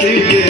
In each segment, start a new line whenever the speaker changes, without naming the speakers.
Happy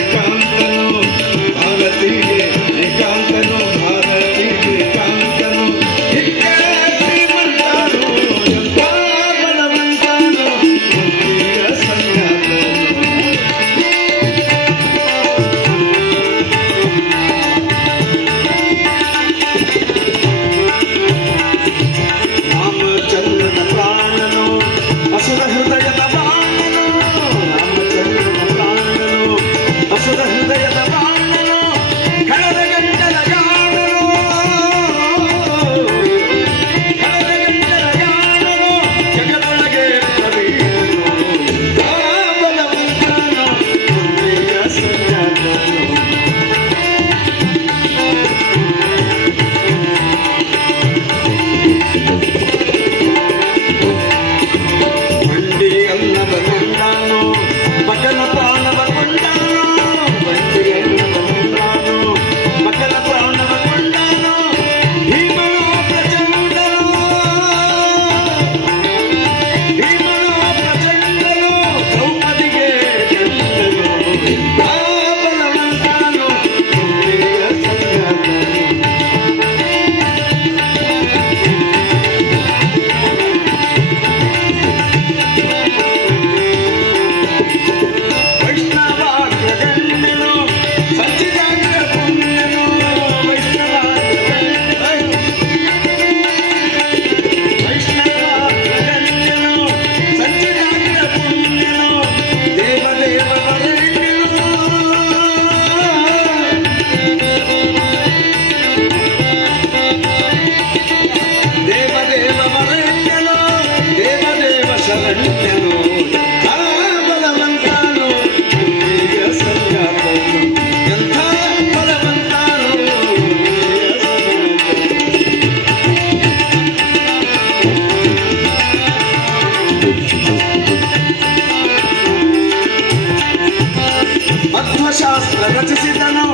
ಶಾಸ್ತ್ರ ರಚಿಸಿದನು